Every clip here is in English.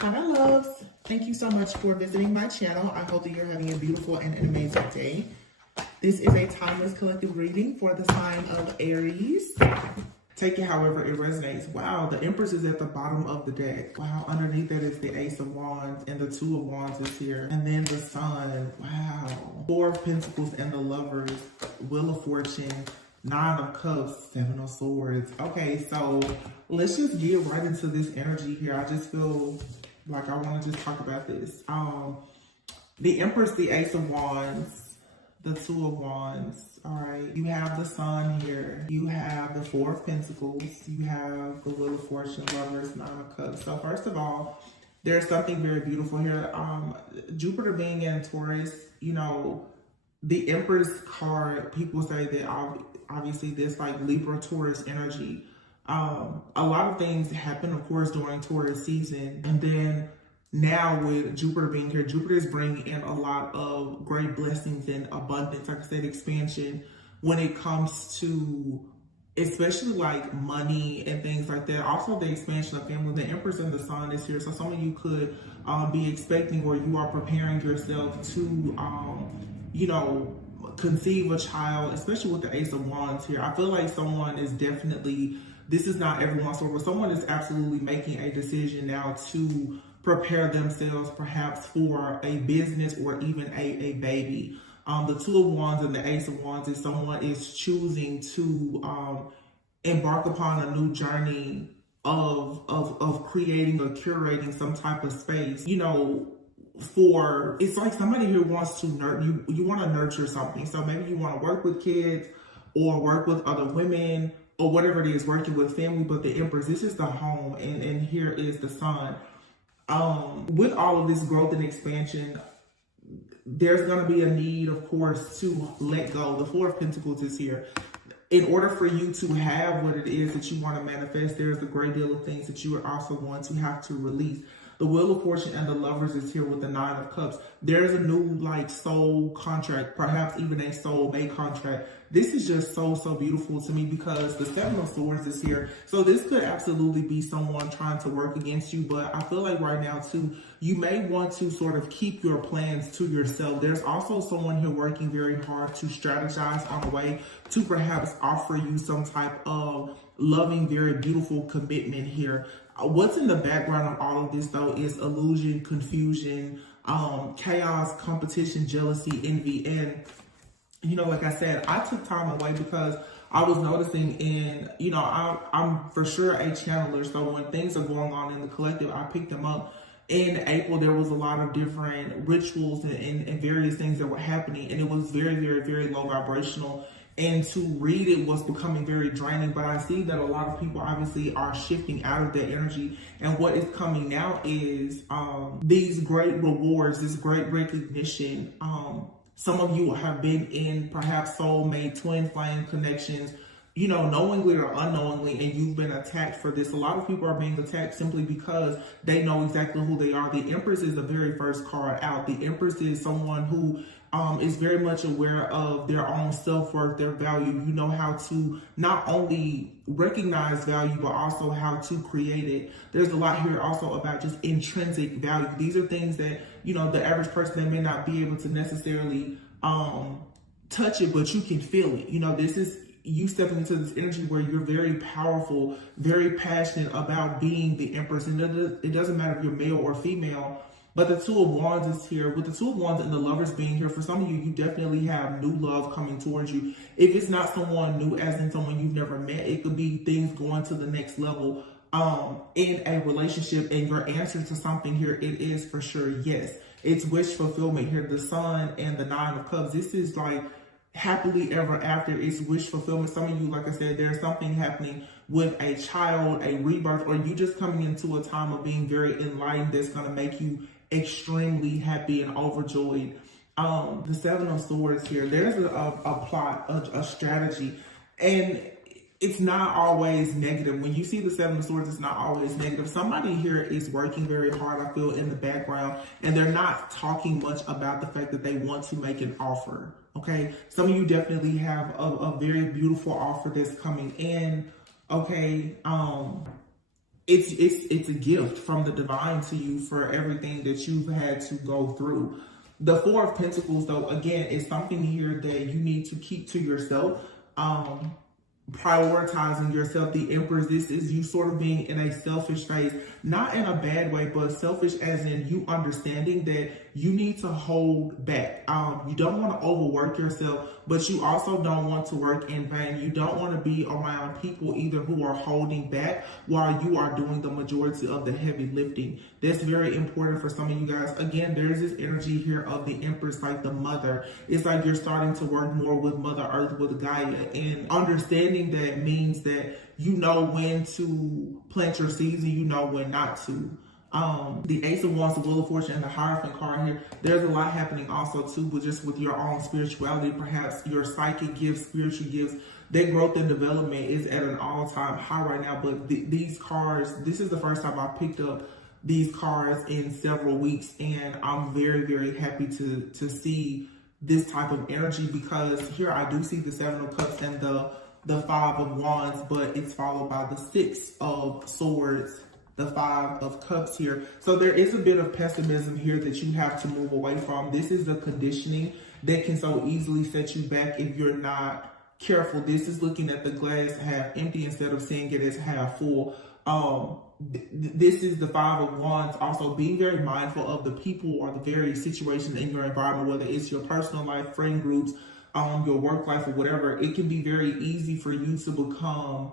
Hi, my loves. Thank you so much for visiting my channel. I hope that you're having a beautiful and an amazing day. This is a timeless collective reading for the sign of Aries. Take it however it resonates. Wow, the Empress is at the bottom of the deck. Wow, underneath that is the Ace of Wands and the Two of Wands is here. And then the Sun. Wow. Four of Pentacles and the Lovers. Wheel of Fortune. Nine of Cups. Seven of Swords. Okay, so let's just get right into this energy here. I just feel like I want to just talk about this. The Empress, the Ace of Wands, the Two of Wands. All right, you have the Sun here. You have the Four of Pentacles. You have the Wheel of Fortune, Lovers, Nine of Cups. So first of all, there's something very beautiful here. Jupiter being in Taurus, you know, the Empress card, people say that obviously this like Libra Taurus energy. A lot of things happen, of course, during Taurus season. And then now with Jupiter being here, Jupiter is bringing in a lot of great blessings and abundance, like I said, expansion when it comes to especially like money and things like that. Also the expansion of family. The Empress and the Sun is here. So some of you could be expecting or you are preparing yourself to, you know, conceive a child, especially with the Ace of Wands here. I feel like someone is definitely, this is not everyone's over, but someone is absolutely making a decision now to prepare themselves perhaps for a business or even a baby. The Two of Wands and the Ace of Wands is someone is choosing to embark upon a new journey of creating or curating some type of space, you know, for, it's like somebody here wants to you want to nurture something. So maybe you want to work with kids or work with other women or whatever it is, working with family. But the Empress, this is the home, and here is the Sun. With all of this growth and expansion, there's going to be a need, of course, to let go. The Four of Pentacles is here. In order for you to have what it is that you want to manifest, there's a great deal of things that you are also going to have to release. The Wheel of Fortune and the Lovers is here with the Nine of Cups. There's a new like soul contract, perhaps even a soulmate contract. This is just so beautiful to me because the Seven of Swords is here. So this could absolutely be someone trying to work against you. But I feel like right now too, you may want to sort of keep your plans to yourself. There's also someone here working very hard to strategize on a way to perhaps offer you some type of loving, very beautiful commitment here. What's in the background of all of this though is illusion, confusion, chaos, competition, jealousy, envy. And, you know, like I said, I took time away because I was noticing you know, I'm for sure a channeler. So when things are going on in the collective, I pick them up. In April, there was a lot of different rituals and various things that were happening. And it was very low vibrational. And to read it was becoming very draining. But I see that a lot of people obviously are shifting out of that energy. And what is coming now is these great rewards, this great recognition. Some of you have been in perhaps soulmate, twin flame connections, you know, knowingly or unknowingly, and you've been attacked for this. A lot of people are being attacked simply because they know exactly who they are. The Empress is the very first card out. The Empress is someone who is very much aware of their own self-worth, their value. You know how to not only recognize value, but also how to create it. There's a lot here also about just intrinsic value. These are things that, you know, the average person, they may not be able to necessarily touch it, but you can feel it. You know, this is you stepping into this energy where you're very powerful, very passionate about being the Empress. And it doesn't matter if you're male or female. But the Two of Wands is here. With the Two of Wands and the Lovers being here, for some of you, you definitely have new love coming towards you. If it's not someone new, as in someone you've never met, it could be things going to the next level in a relationship. And your answer to something here, it is for sure yes. It's wish fulfillment here. The Sun and the Nine of Cups. This is like happily ever after. It's wish fulfillment. Some of you, like I said, there's something happening with a child, a rebirth, or you just coming into a time of being very enlightened that's going to make you extremely happy and overjoyed. The Seven of Swords here, there's a plot, a strategy, and it's not always negative. When you see the Seven of Swords, it's not always negative. Somebody here is working very hard, I feel, in the background, and they're not talking much about the fact that they want to make an offer. Okay, some of you definitely have a very beautiful offer that's coming in. Okay, it's a gift from the divine to you for everything that you've had to go through. The Four of Pentacles, though, again, is something here that you need to keep to yourself. Prioritizing yourself. The Empress, this is you sort of being in a selfish phase, not in a bad way, but selfish as in you understanding that you need to hold back. You don't want to overwork yourself, but you also don't want to work in vain. You don't want to be around people either who are holding back while you are doing the majority of the heavy lifting. That's very important for some of you guys. Again, there's this energy here of the Empress, like the mother. It's like you're starting to work more with Mother Earth, with Gaia, and understanding that means that you know when to plant your seeds and you know when not to. The Ace of Wands, the Wheel of Fortune, and the Hierophant card here, there's a lot happening also too, but just with your own spirituality, perhaps your psychic gifts, spiritual gifts, their growth and development is at an all-time high right now. But these cards, this is the first time I picked up these cards in several weeks, and I'm very, very happy to see this type of energy, because here I do see the Seven of Cups and the Five of Wands, but it's followed by the Six of Swords, the Five of Cups here. So there is a bit of pessimism here that you have to move away from. This is the conditioning that can so easily set you back if you're not careful. This is looking at the glass half empty instead of seeing it as half full. This is the Five of Wands. Also, being very mindful of the people or the various situations in your environment, whether it's your personal life, friend groups, your work life, or whatever. It can be very easy for you to become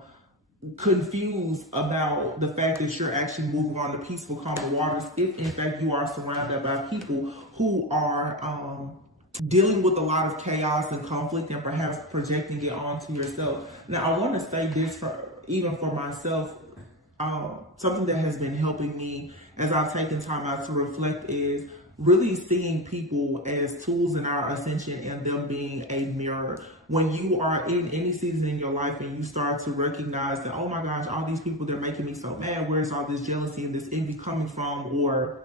confused about the fact that you're actually moving on to peaceful, calmer waters if in fact you are surrounded by people who are dealing with a lot of chaos and conflict and perhaps projecting it onto yourself. Now, I want to say this even for myself. Something that has been helping me as I've taken time out to reflect is really seeing people as tools in our ascension and them being a mirror. When you are in any season in your life and you start to recognize that, oh my gosh, all these people, they're making me so mad. Where's all this jealousy and this envy coming from? Or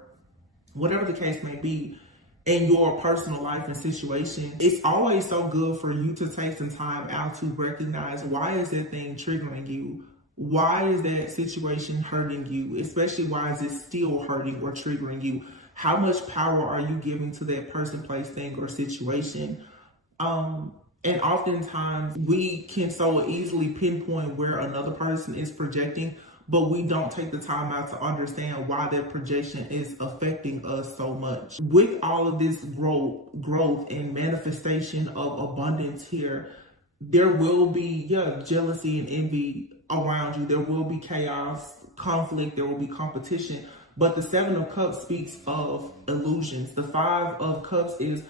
whatever the case may be in your personal life and situation, it's always so good for you to take some time out to recognize, why is that thing triggering you? Why is that situation hurting you? Especially, why is it still hurting or triggering you? How much power are you giving to that person, place, thing, or situation? And oftentimes we can so easily pinpoint where another person is projecting, but we don't take the time out to understand why that projection is affecting us so much. With all of this growth and manifestation of abundance here, there will be, jealousy and envy around you. There will be chaos, conflict, there will be competition. But the Seven of Cups speaks of illusions. The Five of Cups is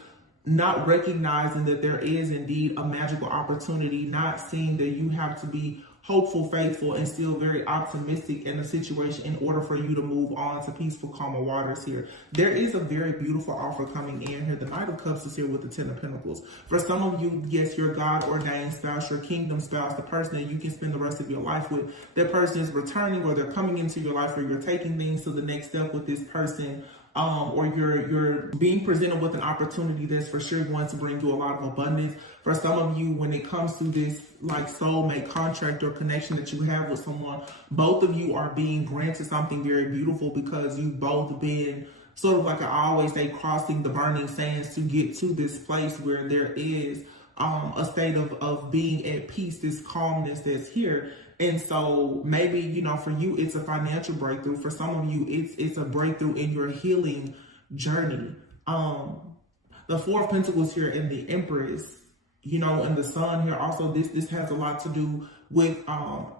not recognizing that there is indeed a magical opportunity, not seeing that you have to be hopeful, faithful, and still very optimistic in a situation in order for you to move on to peaceful, calmer waters here. There is a very beautiful offer coming in here. The Knight of Cups is here with the Ten of Pentacles. For some of you, yes, your God-ordained spouse, your kingdom spouse, the person that you can spend the rest of your life with, that person is returning, or they're coming into your life, or you're taking things to the next step with this person. Or you're being presented with an opportunity that's for sure going to bring you a lot of abundance. For some of you, when it comes to this like soulmate contract or connection that you have with someone, both of you are being granted something very beautiful, because you've both been sort of like I always say, crossing the burning sands to get to this place where there is a state of being at peace, this calmness that's here. And so maybe, for you, it's a financial breakthrough. For some of you, it's a breakthrough in your healing journey. The Four of Pentacles here in the Empress, and the Sun here. Also, this has a lot to do with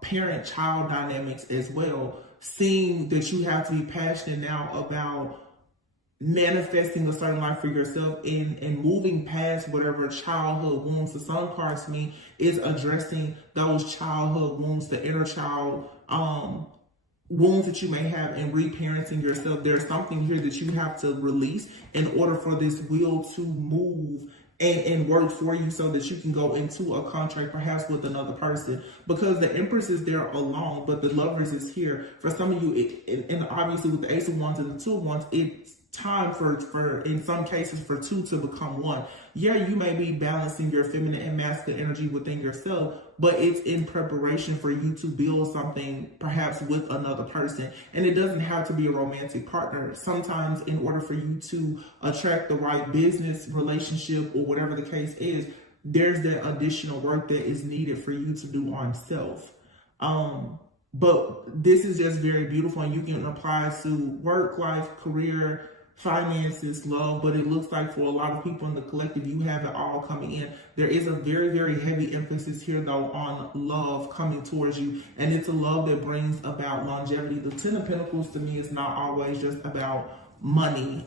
parent-child dynamics as well. Seeing that you have to be passionate now about manifesting a certain life for yourself and moving past whatever childhood wounds. The Sun cards mean is addressing those childhood wounds, the inner child wounds that you may have, and reparenting yourself. There's something here that you have to release in order for this wheel to move and work for you, so that you can go into a contract perhaps with another person, because the Empress is there alone, but the Lovers is here. For some of you, and obviously with the Ace of Wands and the Two of Wands, time for in some cases for two to become one. Yeah, you may be balancing your feminine and masculine energy within yourself, but it's in preparation for you to build something perhaps with another person. And it doesn't have to be a romantic partner. Sometimes in order for you to attract the right business relationship or whatever the case is, there's that additional work that is needed for you to do on self. But this is just very beautiful, and you can apply to work, life, career, finances, love. But it looks like for a lot of people in the collective, you have it all coming in. There is a very, very heavy emphasis here though on love coming towards you, and it's a love that brings about longevity. The Ten of Pentacles to me is not always just about money.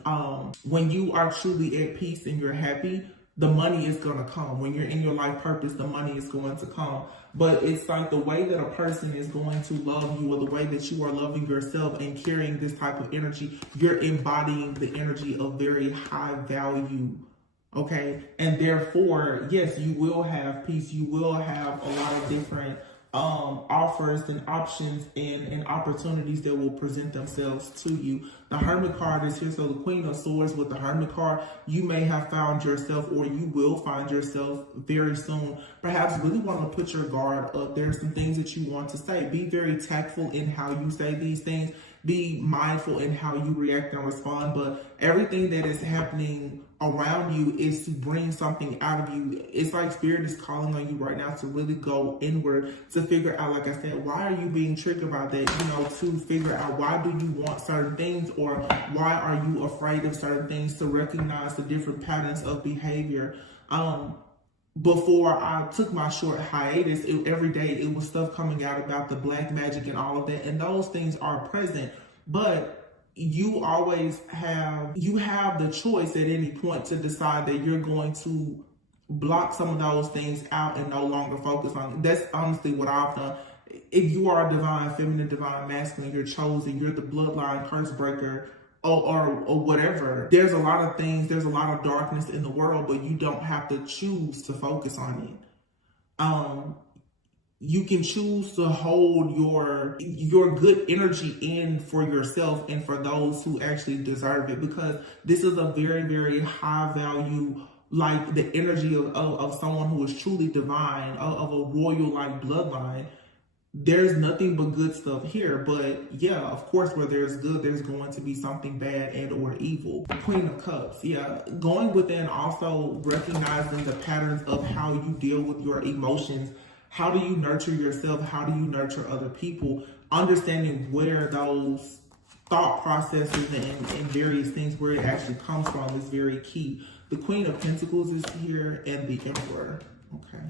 When you are truly at peace and you're happy, the money is going to come. When you're in your life purpose, the money is going to come. But it's like the way that a person is going to love you, or the way that you are loving yourself and carrying this type of energy, you're embodying the energy of very high value. Okay. And therefore, yes, you will have peace. You will have a lot of different offers and options and opportunities that will present themselves to you. The Hermit card is here. So the Queen of Swords with the Hermit card, you may have found yourself, or you will find yourself very soon, perhaps really want to put your guard up. There's some things that you want to say. Be very tactful in how you say these things. Be mindful in how you react and respond. But everything that is happening around you is to bring something out of you. It's like Spirit is calling on you right now to really go inward, to figure out, like I said, why are you being triggered by that? You know, to figure out why do you want certain things, or why are you afraid of certain things, to recognize the different patterns of behavior. Before I took my short hiatus, every day it was stuff coming out about the black magic and all of that. And those things are present, but you always have the choice at any point to decide that you're going to block some of those things out and no longer focus on it. That's honestly what I've done. If you are divine feminine, divine masculine, you're chosen, you're the bloodline curse breaker, or whatever. There's a lot of things, there's a lot of darkness in the world, but you don't have to choose to focus on it. You can choose to hold your good energy in for yourself and for those who actually deserve it, because this is a very, very high value, like the energy of someone who is truly divine, of a royal like bloodline. There's nothing but good stuff here. But yeah, of course, where there's good, there's going to be something bad and or evil. Queen of Cups, yeah, going within, also recognizing the patterns of how you deal with your emotions. How do you nurture yourself? How do you nurture other people? Understanding where those thought processes and various things, where it actually comes from, is very key. The Queen of Pentacles is here, and the Emperor, okay,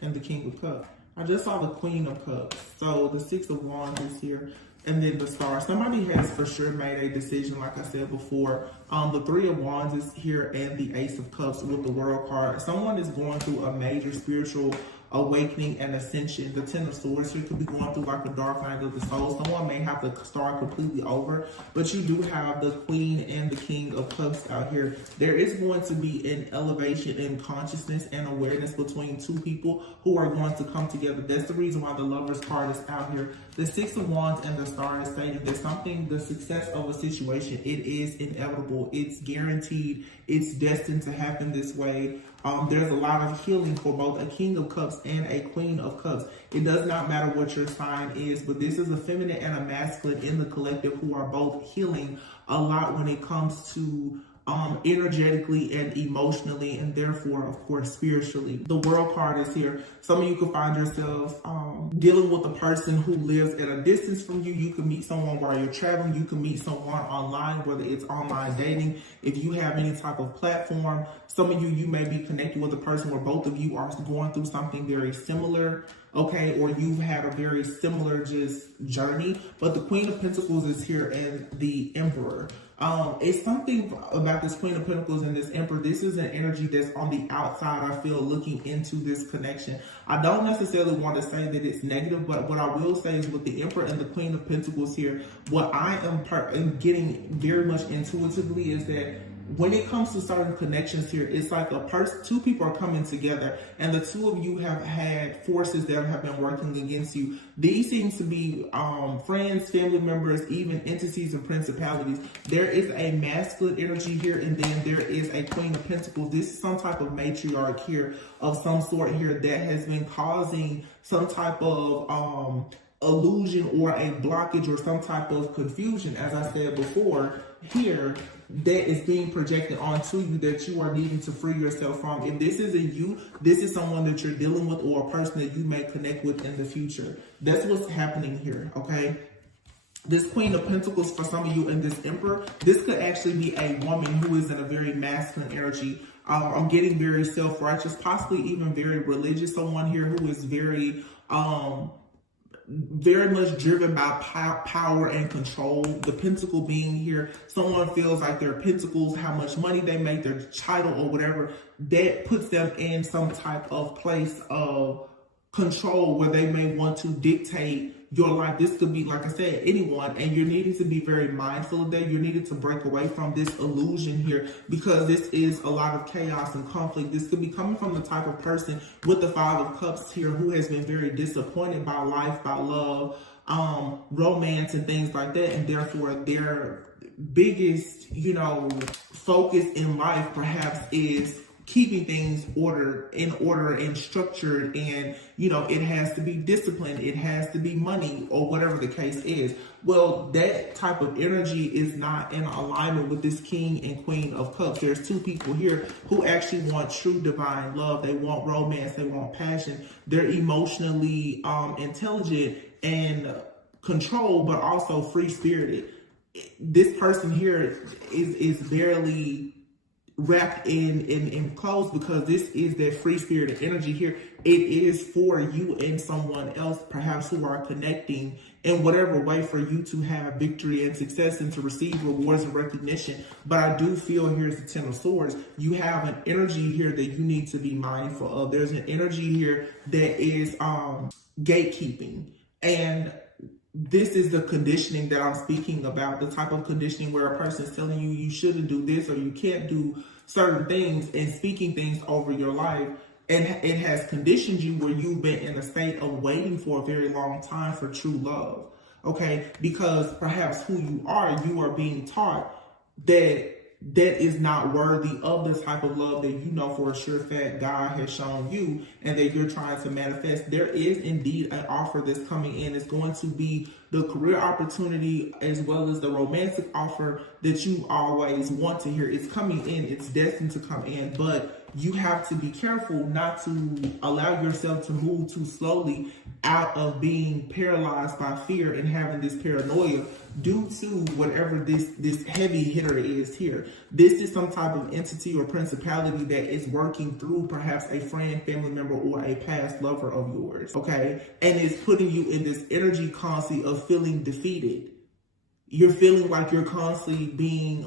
and the King of Cups. I just saw the Queen of Cups. So the Six of Wands is here, and then the Star. Somebody has for sure made a decision, like I said before. The Three of Wands is here, and the Ace of Cups with the World card. Someone is going through a major spiritual awakening and ascension. The Ten of Swords here could be going through like a dark night of the soul. Someone may have to start completely over, but you do have the Queen and the King of Cups out here. There is going to be an elevation in consciousness and awareness between two people who are going to come together. That's the reason why the Lovers card is out here. The Six of Wands and the Star is stating that something, the success of a situation, it is inevitable. It's guaranteed. It's destined to happen this way. There's a lot of healing for both a King of Cups and a Queen of Cups. It does not matter what your sign is, but this is a feminine and a masculine in the collective who are both healing a lot when it comes to energetically and emotionally, and therefore, of course, spiritually. The World card is here. Some of you could find yourselves dealing with a person who lives at a distance from you. You can meet someone while you're traveling. You can meet someone online, whether it's online dating. If you have any type of platform, some of you may be connected with a person where both of you are going through something very similar, okay, or you've had a very similar just journey. But the Queen of Pentacles is here, and the Emperor. It's something about this Queen of Pentacles and this Emperor. This is an energy that's on the outside, I feel, looking into this connection. I don't necessarily want to say that it's negative, but what I will say is with the Emperor and the Queen of Pentacles here, what I am getting very much intuitively is that when it comes to certain connections here, it's like two people are coming together, and the two of you have had forces that have been working against you. These seem to be friends, family members, even entities and principalities. There is a masculine energy here, and then there is a Queen of Pentacles. This is some type of matriarch here of some sort here that has been causing some type of illusion or a blockage or some type of confusion, as I said before, here that is being projected onto you that you are needing to free yourself from. If this isn't you, this is someone that you're dealing with or a person that you may connect with in the future. That's what's happening here, okay? This Queen of Pentacles for some of you and this Emperor, this could actually be a woman who is in a very masculine energy. I'm getting very self-righteous, possibly even very religious. Someone here who is very much driven by power and control. The pentacle being here, someone feels like their pentacles, how much money they make, their title or whatever, that puts them in some type of place of control where they may want to dictate your life. This could be, like I said, anyone, and you're needing to be very mindful of that. You're needing to break away from this illusion here, because this is a lot of chaos and conflict. This could be coming from the type of person with the Five of Cups here who has been very disappointed by life, by love, romance and things like that, and therefore their biggest, focus in life perhaps is keeping things in order and structured, and it has to be disciplined, it has to be money, or whatever the case is. Well, that type of energy is not in alignment with this King and Queen of Cups. There's two people here who actually want true divine love. They want romance, they want passion. They're emotionally intelligent and controlled, but also free-spirited. This person here is barely wrapped in clothes, because this is that free-spirited energy here. It is for you and someone else, perhaps, who are connecting in whatever way for you to have victory and success and to receive rewards and recognition. But I do feel, here's the Ten of Swords, you have an energy here that you need to be mindful of. There's an energy here that is gatekeeping, and this is the conditioning that I'm speaking about, the type of conditioning where a person is telling you you shouldn't do this or you can't do certain things and speaking things over your life. And it has conditioned you where you've been in a state of waiting for a very long time for true love, okay? Because perhaps who you are being taught that is not worthy of this type of love that you know for a sure fact God has shown you and that you're trying to manifest. There is indeed an offer that's coming in. It's going to be the career opportunity as well as the romantic offer that you always want to hear. It's coming in. It's destined to come in, but you have to be careful not to allow yourself to move too slowly out of being paralyzed by fear and having this paranoia due to whatever this heavy hitter is here. This is some type of entity or principality that is working through perhaps a friend, family member, or a past lover of yours, okay? And it's putting you in this energy constantly of feeling defeated. You're feeling like you're constantly being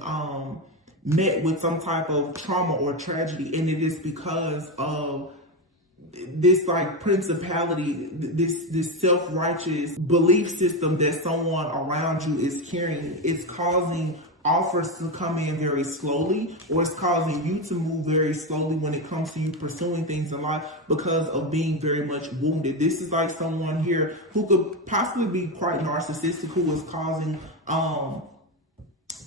met with some type of trauma or tragedy, and it is because of this like principality, this self-righteous belief system that someone around you is carrying. It's causing offers to come in very slowly, or it's causing you to move very slowly when it comes to you pursuing things in life because of being very much wounded. This is like someone here who could possibly be quite narcissistic, who is causing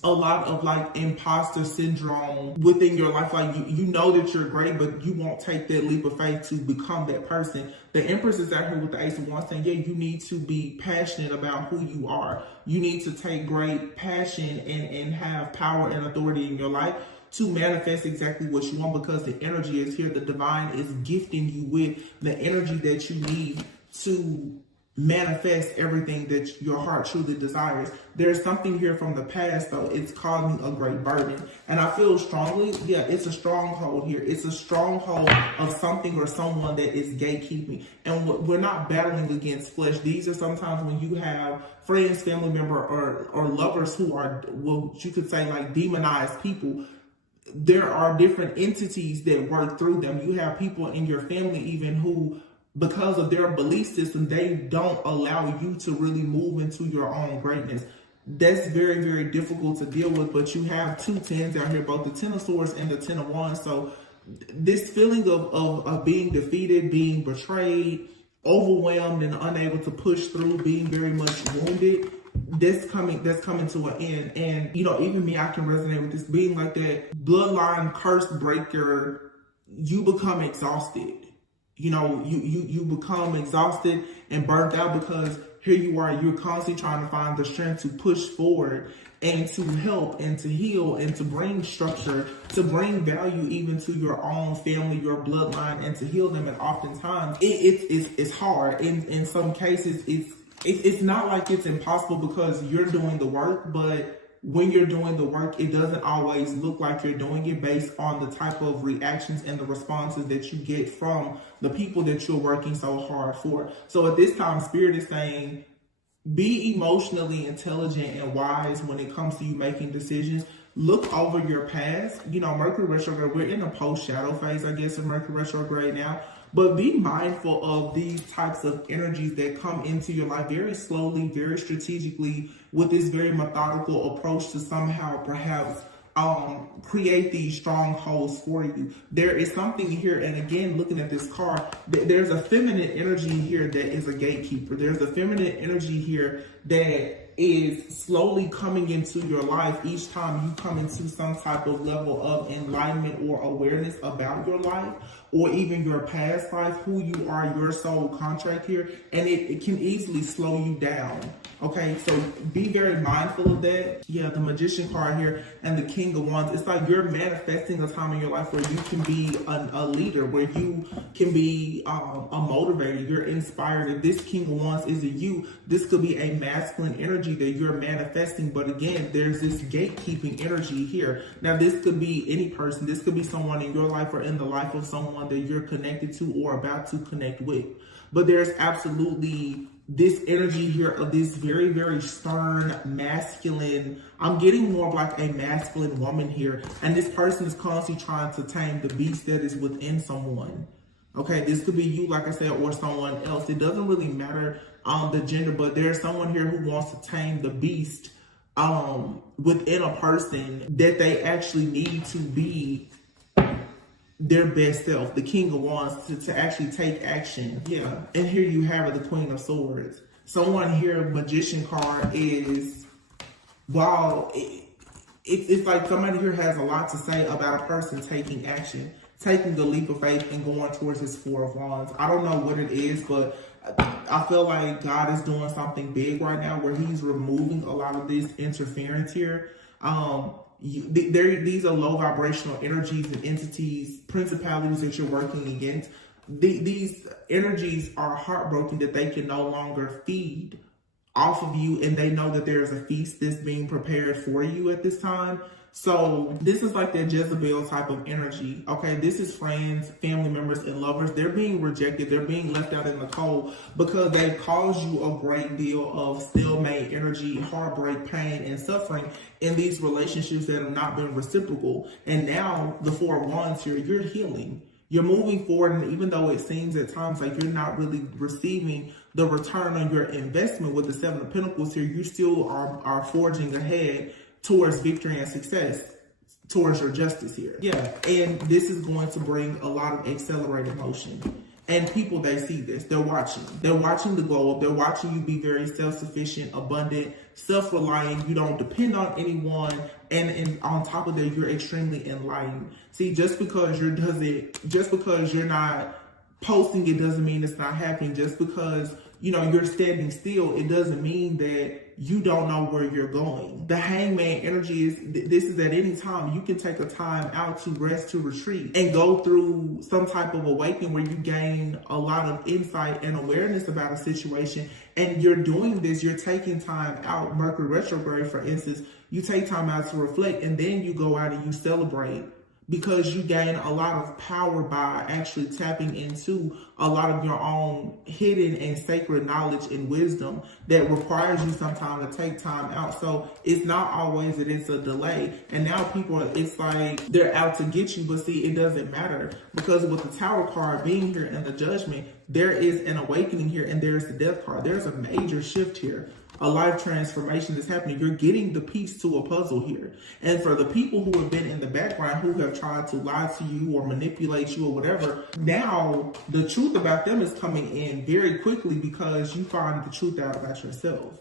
a lot of like imposter syndrome within your life. Like you know that you're great, but you won't take that leap of faith to become that person. The Empress is out here with the Ace of Wands saying, yeah, you need to be passionate about who you are. You need to take great passion and have power and authority in your life to manifest exactly what you want, because the energy is here. The divine is gifting you with the energy that you need to manifest everything that your heart truly desires. There's something here from the past, though. It's causing a great burden. And I feel strongly, yeah, it's a stronghold here. It's a stronghold of something or someone that is gatekeeping. And we're not battling against flesh. These are sometimes when you have friends, family member, or lovers who are, well, you could say like demonized people. There are different entities that work through them. You have people in your family even who, because of their belief system, they don't allow you to really move into your own greatness. that's very, very difficult to deal with. But you have two tens out here, both the Ten of Swords and the Ten of Wands. So this feeling of being defeated, being betrayed, overwhelmed and unable to push through, being very much wounded, that's coming to an end. And even me, I can resonate with this. Being like that bloodline curse breaker, you become exhausted. You become exhausted and burnt out, because here you are, you're constantly trying to find the strength to push forward and to help and to heal and to bring structure, to bring value even to your own family, your bloodline, and to heal them. And oftentimes it's hard. In some cases, it's not like it's impossible because you're doing the work, but when you're doing the work, it doesn't always look like you're doing it based on the type of reactions and the responses that you get from the people that you're working so hard for. So at this time, Spirit is saying, be emotionally intelligent and wise when it comes to you making decisions. Look over your past. Mercury retrograde, we're in a post-shadow phase, I guess, of Mercury retrograde now. But be mindful of these types of energies that come into your life very slowly, very strategically, with this very methodical approach to somehow perhaps create these strongholds for you. There is something here, and again, looking at this card, there's a feminine energy here that is a gatekeeper. There's a feminine energy here that is slowly coming into your life each time you come into some type of level of enlightenment or awareness about your life, or even your past life, who you are, your soul contract here, and it can easily slow you down. Okay, so be very mindful of that. Yeah, the Magician card here and the King of Wands. It's like you're manifesting a time in your life where you can be a leader, where you can be a motivator. You're inspired. If this King of Wands is a you, this could be a masculine energy that you're manifesting. But again, there's this gatekeeping energy here. Now, this could be any person. This could be someone in your life or in the life of someone that you're connected to or about to connect with. But there's absolutely this energy here of this very, very stern, masculine, I'm getting more of like a masculine woman here. And this person is constantly trying to tame the beast that is within someone. Okay, this could be you, like I said, or someone else. It doesn't really matter the gender, but there's someone here who wants to tame the beast within a person that they actually need to be their best self, the King of Wands, to actually take action. Yeah, and here you have it, the Queen of Swords. Someone here, Magician card is, wow, it's like somebody here has a lot to say about a person taking action, taking the leap of faith and going towards this Four of Wands. I don't know what it is, but I feel like God is doing something big right now where he's removing a lot of this interference here. These are low vibrational energies and entities, principalities that you're working against. These energies are heartbroken that they can no longer feed off of you, and they know that there's a feast that's being prepared for you at this time. So this is like that Jezebel type of energy. Okay, this is friends, family members, and lovers. They're being rejected. They're being left out in the cold because they've caused you a great deal of stalemate energy, heartbreak, pain, and suffering in these relationships that have not been reciprocal. And now the Four of Wands here, you're healing. You're moving forward, and even though it seems at times like you're not really receiving the return on your investment with the Seven of Pentacles here, you still are forging ahead towards victory and success, towards your justice here. Yeah, and this is going to bring a lot of accelerated motion. And people, they see this. They're watching. They're watching the glow up. They're watching you be very self-sufficient, abundant, self-reliant. You don't depend on anyone. And on top of that, you're extremely enlightened. See, just because you're not posting, it doesn't mean it's not happening. Just because, you're standing still, it doesn't mean that you don't know where you're going. The Hangman energy is, this is at any time. You can take a time out to rest, to retreat, and go through some type of awakening where you gain a lot of insight and awareness about a situation. And you're doing this, you're taking time out. Mercury retrograde, for instance, you take time out to reflect, and then you go out and you celebrate, because you gain a lot of power by actually tapping into a lot of your own hidden and sacred knowledge and wisdom that requires you sometimes to take time out. So it's not always that it's a delay. And now people, it's like they're out to get you, but see, it doesn't matter, because with the Tower card being here and the Judgment, there is an awakening here, and there's the death card. There's a major shift here, a life transformation that's happening. You're getting the piece to a puzzle here. And for the people who have been in the background, who have tried to lie to you or manipulate you or whatever, now the truth about them is coming in very quickly, because you find the truth out about yourself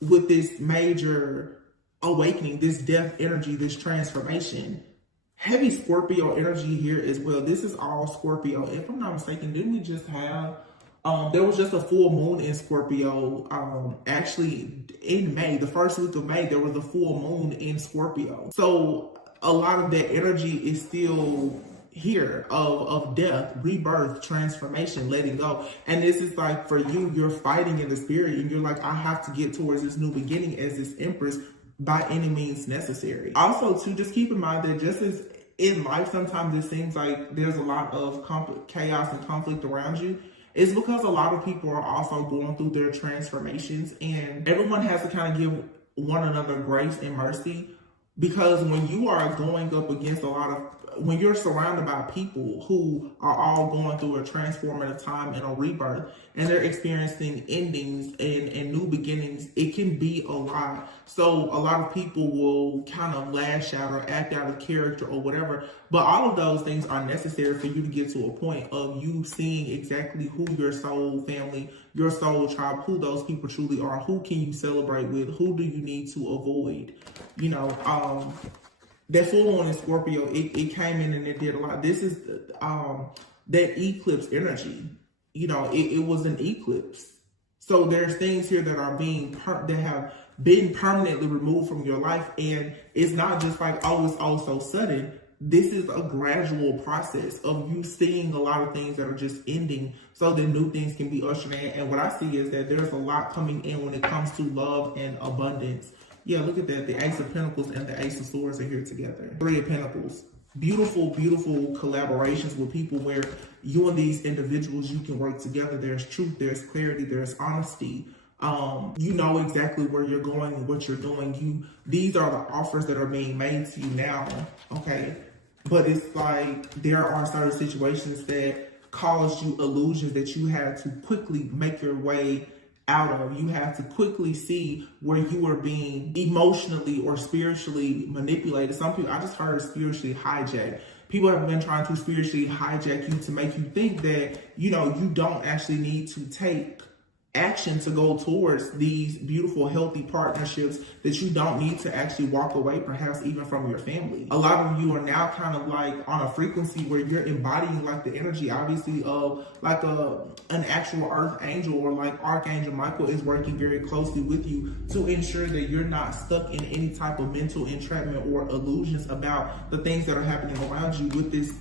with this major awakening, this death energy, this transformation. Heavy Scorpio energy here as well. This is all Scorpio. If I'm not mistaken, didn't we just have, there was just a full moon in Scorpio. Actually in May, the first week of May, there was a full moon in Scorpio. So a lot of that energy is still here of death, rebirth, transformation, letting go. And this is like, for you, you're fighting in the spirit, and you're like, I have to get towards this new beginning as this Empress by any means necessary. Also, too, just keep in mind that just as in life, sometimes it seems like there's a lot of chaos and conflict around you. It's because a lot of people are also going through their transformations, and everyone has to kind of give one another grace and mercy, because when you are going up against when you're surrounded by people who are all going through a transformative time and a rebirth, and they're experiencing endings and new beginnings, it can be a lot. So a lot of people will kind of lash out or act out of character or whatever. But all of those things are necessary for you to get to a point of you seeing exactly who your soul family, your soul tribe, who those people truly are. Who can you celebrate with? Who do you need to avoid? You know, that full moon in Scorpio, it came in and it did a lot. This is that eclipse energy. You know, it was an eclipse. So there's things here that are that have been permanently removed from your life. And it's not just like, oh, it's all so sudden. This is a gradual process of you seeing a lot of things that are just ending so that new things can be ushered in. And what I see is that there's a lot coming in when it comes to love and abundance. Yeah, look at that. The Ace of Pentacles and the Ace of Swords are here together. Three of Pentacles. Beautiful, beautiful collaborations with people where you and these individuals, you can work together. There's truth, there's clarity, there's honesty. You know exactly where you're going and what you're doing. These are the offers that are being made to you now, okay? But it's like there are certain situations that cause you illusions that you have to quickly make your way out of. You have to quickly see where you are being emotionally or spiritually manipulated. Some people, I just heard spiritually hijacked. People have been trying to spiritually hijack you to make you think that, you know, you don't actually need to take action to go towards these beautiful, healthy partnerships, that you don't need to actually walk away, perhaps even from your family. A lot of you are now kind of like on a frequency where you're embodying like the energy, obviously, of like an actual earth angel, or like Archangel Michael is working very closely with you to ensure that you're not stuck in any type of mental entrapment or illusions about the things that are happening around you. With this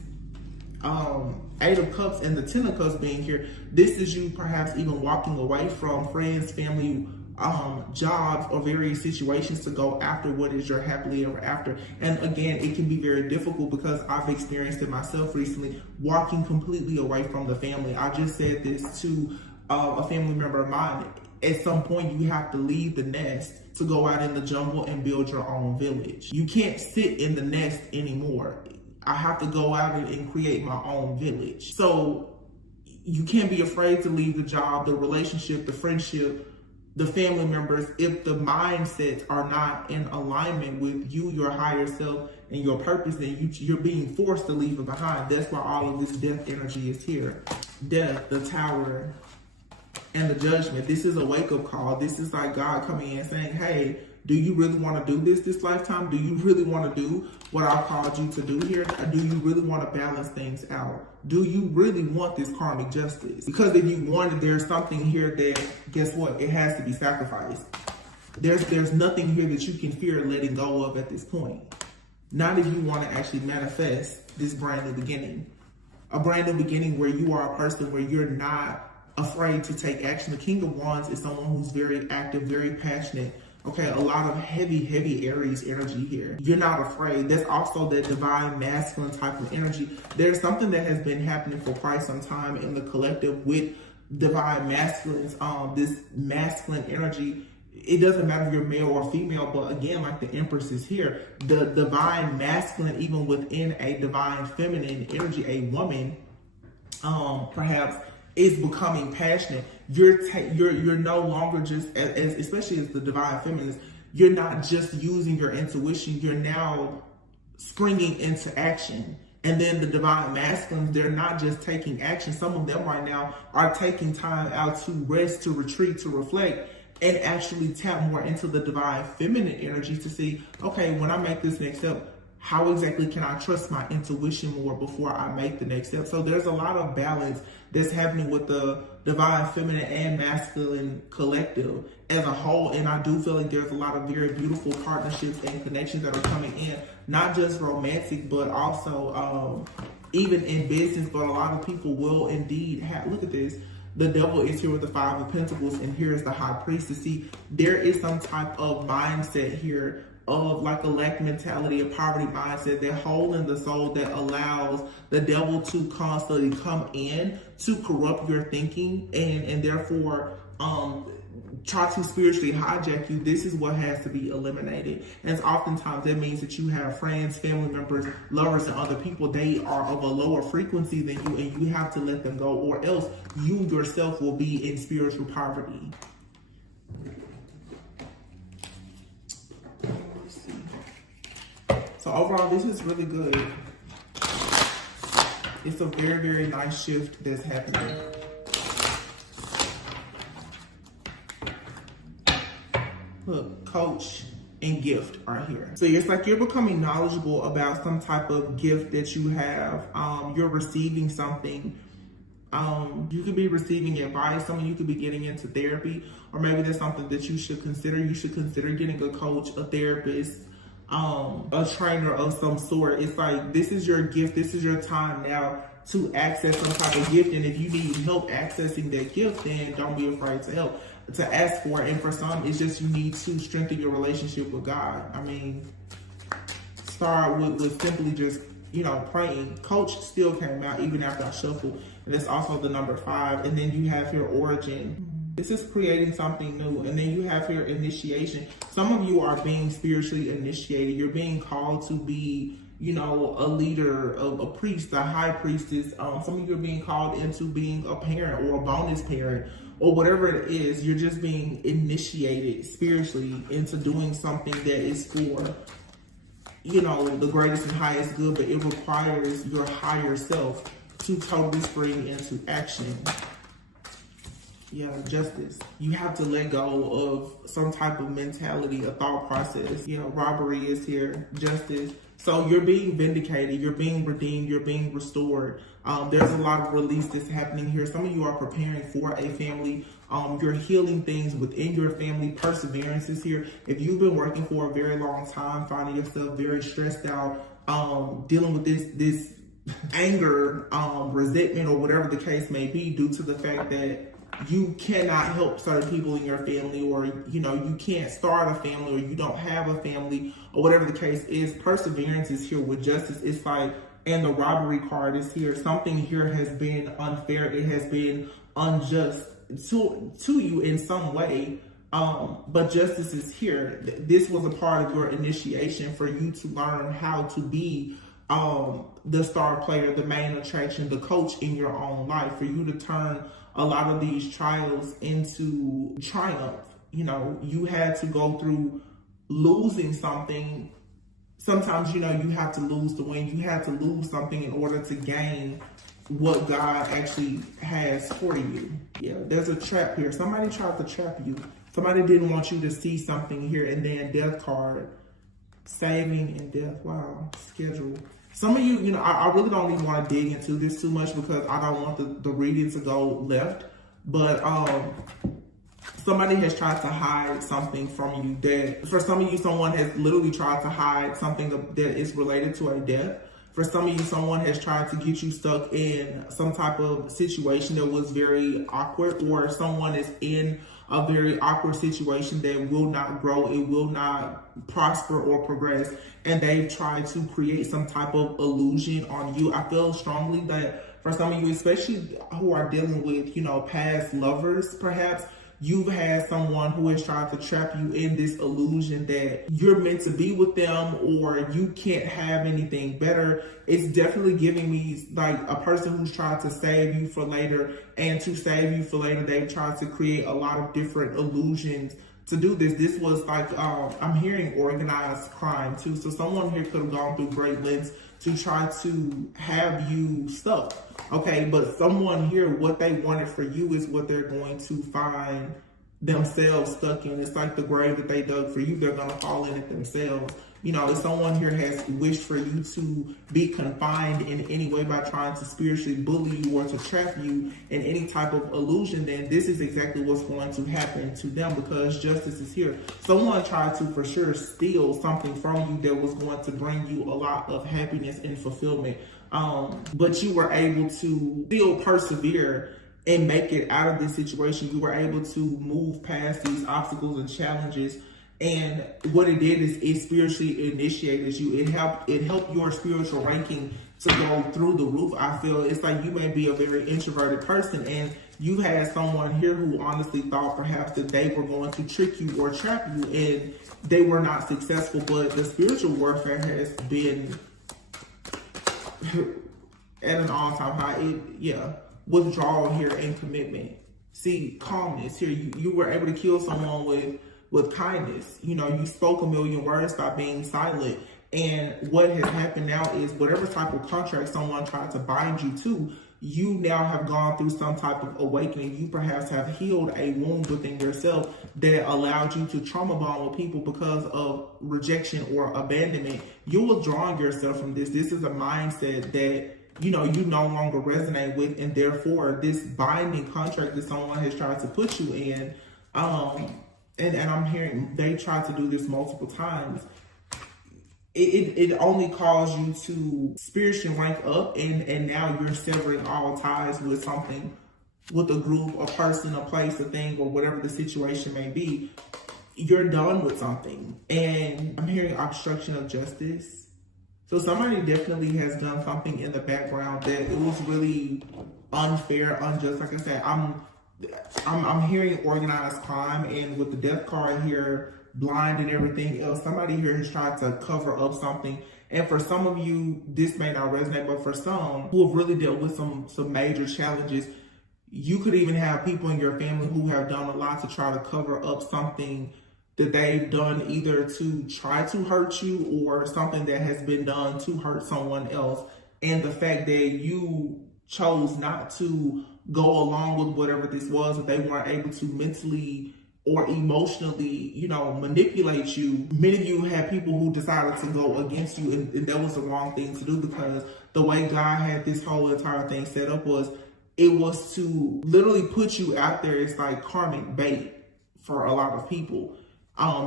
Eight of Cups and the Ten of Cups being here, this is you perhaps even walking away from friends, family, jobs, or various situations to go after what is your happily ever after. And again, it can be very difficult because I've experienced it myself recently, walking completely away from the family. I just said this to a family member of mine. At some point, you have to leave the nest to go out in the jungle and build your own village. You can't sit in the nest anymore. I have to go out and create my own village. So you can't be afraid to leave the job, the relationship, the friendship, the family members, if the mindsets are not in alignment with you, your higher self, and your purpose, then you're being forced to leave it behind. That's why all of this death energy is here. Death, the Tower, and the Judgment. This is a wake-up call. This is like God coming in saying, hey, do you really want to do this lifetime? Do you really want to do what I called you to do here? Do you really want to balance things out? Do you really want this karmic justice? Because if you want it, there's something here that, guess what? It has to be sacrificed. There's nothing here that you can fear letting go of at this point. Not if you want to actually manifest this brand new beginning. A brand new beginning where you are a person where you're not afraid to take action. The King of Wands is someone who's very active, very passionate. Okay, a lot of heavy Aries energy here. You're not afraid. There's also that divine masculine type of energy. There's something that has been happening for quite some time in the collective with divine masculines. This masculine energy, it doesn't matter if you're male or female, but again, like the Empress is here, the divine masculine, even within a divine feminine energy, a woman, perhaps is becoming passionate. You're no longer just as especially as the divine feminist, you're not just using your intuition, you're now springing into action. And then the divine masculines, they're not just taking action. Some of them right now are taking time out to rest, to retreat, to reflect, and actually tap more into the divine feminine energy to see, okay, when I make this next step, how exactly can I trust my intuition more before I make the next step? So there's a lot of balance that's happening with the divine feminine and masculine collective as a whole. And I do feel like there's a lot of very beautiful partnerships and connections that are coming in, not just romantic, but also even in business. But a lot of people will indeed have, look at this. The devil is here with the 5 of Pentacles, and here is the High Priestess. See, there is some type of mindset here of like a lack mentality, a poverty mindset, that hole in the soul that allows the devil to constantly come in to corrupt your thinking and therefore try to spiritually hijack you. This is what has to be eliminated. And oftentimes that means that you have friends, family members, lovers, and other people. They are of a lower frequency than you, and you have to let them go, or else you yourself will be in spiritual poverty. So overall, this is really good. It's a very, very nice shift that's happening. Look, coach and gift are here. So it's like you're becoming knowledgeable about some type of gift that you have. You're receiving something. You could be receiving advice. Some of you could be getting into therapy, or maybe there's something that you should consider. You should consider getting a coach, a therapist, a trainer of some sort. It's like, this is your gift. This is your time now to access some type of gift. And if you need help accessing that gift, then don't be afraid to ask for it. And for some, it's just you need to strengthen your relationship with God. I mean, start with simply just, you know, praying. Coach still came out even after I shuffled. And that's also the number 5. And then you have your origin. This is creating something new. And then you have your initiation. Some of you are being spiritually initiated. You're being called to be, you know, a leader, a priest, a high priestess. Some of you are being called into being a parent or a bonus parent, or whatever it is. You're just being initiated spiritually into doing something that is for, you know, the greatest and highest good, but it requires your higher self to totally spring into action. Yeah, justice. You have to let go of some type of mentality, a thought process. You know, robbery is here, justice. So you're being vindicated, you're being redeemed, you're being restored. There's a lot of release that's happening here. Some of you are preparing for a family. You're healing things within your family. Perseverance is here. If you've been working for a very long time, finding yourself very stressed out, dealing with this anger, resentment, or whatever the case may be, due to the fact that you cannot help certain people in your family, or, you know, you can't start a family, or you don't have a family, or whatever the case is, perseverance is here with justice. It's like, and the robbery card is here. Something here has been unfair. It has been unjust to you in some way. But justice is here. This was a part of your initiation for you to learn how to be the star player, the main attraction, the coach in your own life, for you to turn a lot of these trials into triumph. You know, you had to go through losing something. Sometimes, you know, you have to lose to win. You have to lose something in order to gain what God actually has for you. Yeah, there's a trap here. Somebody tried to trap you. Somebody didn't want you to see something here. And then death card, saving and death. Wow, schedule. Some of you, you know, I really don't even want to dig into this too much because I don't want the reading to go left. But somebody has tried to hide something from you. That for some of you, someone has literally tried to hide something that is related to a death. For some of you, someone has tried to get you stuck in some type of situation that was very awkward, or someone is in a very awkward situation that will not grow, it will not prosper or progress, and they've tried to create some type of illusion on you. I feel strongly that for some of you, especially who are dealing with, you know, past lovers, perhaps, you've had someone who has tried to trap you in this illusion that you're meant to be with them or you can't have anything better. It's definitely giving me like a person who's tried to save you for later, and to save you for later, they've tried to create a lot of different illusions to do this. This was like, I'm hearing organized crime too. So someone here could have gone through great lengths to try to have you stuck. Okay, but someone here, what they wanted for you is what they're going to find themselves stuck in. It's like the grave that they dug for you, they're going to fall in it themselves. You know, if someone here has wished for you to be confined in any way by trying to spiritually bully you or to trap you in any type of illusion, then this is exactly what's going to happen to them, because justice is here. Someone tried to for sure steal something from you that was going to bring you a lot of happiness and fulfillment. But you were able to still persevere and make it out of this situation. You were able to move past these obstacles and challenges. And what it did is it spiritually initiated you. It helped your spiritual ranking to go through the roof. I feel it's like you may be a very introverted person, and you had someone here who honestly thought perhaps that they were going to trick you or trap you, and they were not successful. But the spiritual warfare has been at an all-time high. Withdrawal here and commitment. See, calmness here. You were able to kill someone with kindness. You know, you spoke a million words by being silent. And what has happened now is whatever type of contract someone tried to bind you to, you now have gone through some type of awakening. You perhaps have healed a wound within yourself that allowed you to trauma bond with people because of rejection or abandonment. You're withdrawing yourself from this. This is a mindset that, you know, you no longer resonate with, and therefore this binding contract that someone has tried to put you in, and I'm hearing they tried to do this multiple times. It only caused you to spiritually rank up, and now you're severing all ties with something, with a group, a person, a place, a thing, or whatever the situation may be. You're done with something. And I'm hearing obstruction of justice. So somebody definitely has done something in the background that it was really unfair, unjust. Like I said, I'm hearing organized crime, and with the death card here, blind and everything else, somebody here has tried to cover up something. And for some of you, this may not resonate, but for some who have really dealt with some major challenges, you could even have people in your family who have done a lot to try to cover up something that they've done, either to try to hurt you or something that has been done to hurt someone else. And the fact that you chose not to go along with whatever this was, that they weren't able to mentally or emotionally, you know, manipulate you. Many of you had people who decided to go against you, and that was the wrong thing to do, because the way God had this whole entire thing set up was, it was to literally put you out there. It's like karmic bait for a lot of people.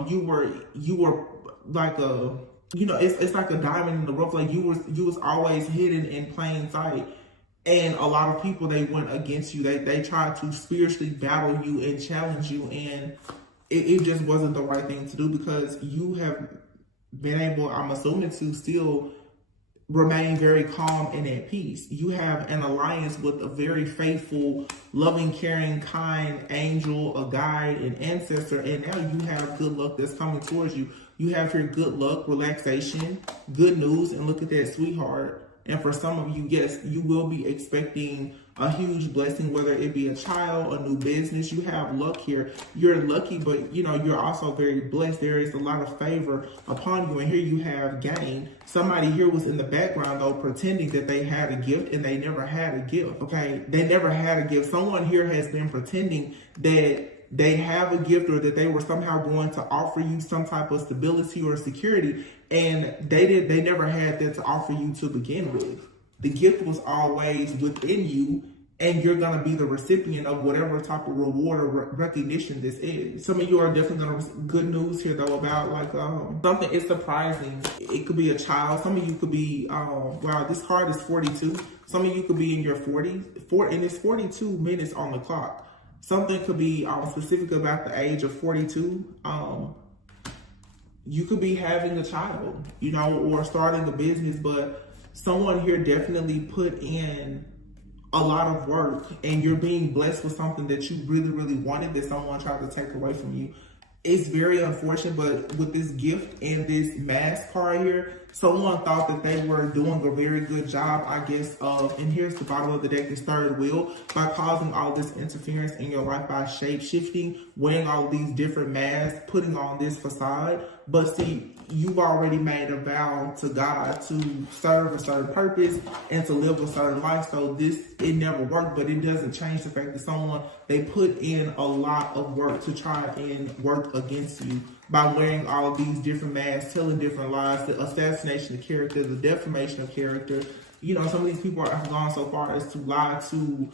You were like a, you know, it's like a diamond in the rough. Like you was always hidden in plain sight. And a lot of people, they went against you. They tried to spiritually battle you and challenge you. And it just wasn't the right thing to do, because you have been able, I'm assuming, to still remain very calm and at peace. You have an alliance with a very faithful, loving, caring, kind angel, a guide, an ancestor, and now you have good luck that's coming towards you. You have your good luck, relaxation, good news, and look at that, sweetheart. And for some of you, yes, you will be expecting a huge blessing, whether it be a child, a new business. You have luck here. You're lucky, but you know, you're also very blessed. There is a lot of favor upon you. And here you have gain. Somebody here was in the background, though, pretending that they had a gift, and they never had a gift. Okay, they never had a gift. Someone here has been pretending that they have a gift, or that they were somehow going to offer you some type of stability or security, and they never had that to offer you to begin with. The gift was always within you, and you're going to be the recipient of whatever type of reward or recognition this is. Some of you are definitely going to, good news here though, about like something is surprising. It could be a child. Some of you could be, wow, this card is 42. Some of you could be in your 40s, and it's 42 minutes on the clock. Something could be specific about the age of 42. You could be having a child, you know, or starting a business, but someone here definitely put in a lot of work and you're being blessed with something that you really, really wanted that someone tried to take away from you. It's very unfortunate, but with this gift and this mask card here, someone thought that they were doing a very good job, I guess, and here's the bottom of the deck, this third wheel, by causing all this interference in your life by shape-shifting, wearing all of these different masks, putting on this facade. But see, you've already made a vow to God to serve a certain purpose and to live a certain life. So it never worked, but it doesn't change the fact that they put in a lot of work to try and work against you by wearing all of these different masks, telling different lies, the assassination of character, the defamation of character. You know, some of these people have gone so far as to lie to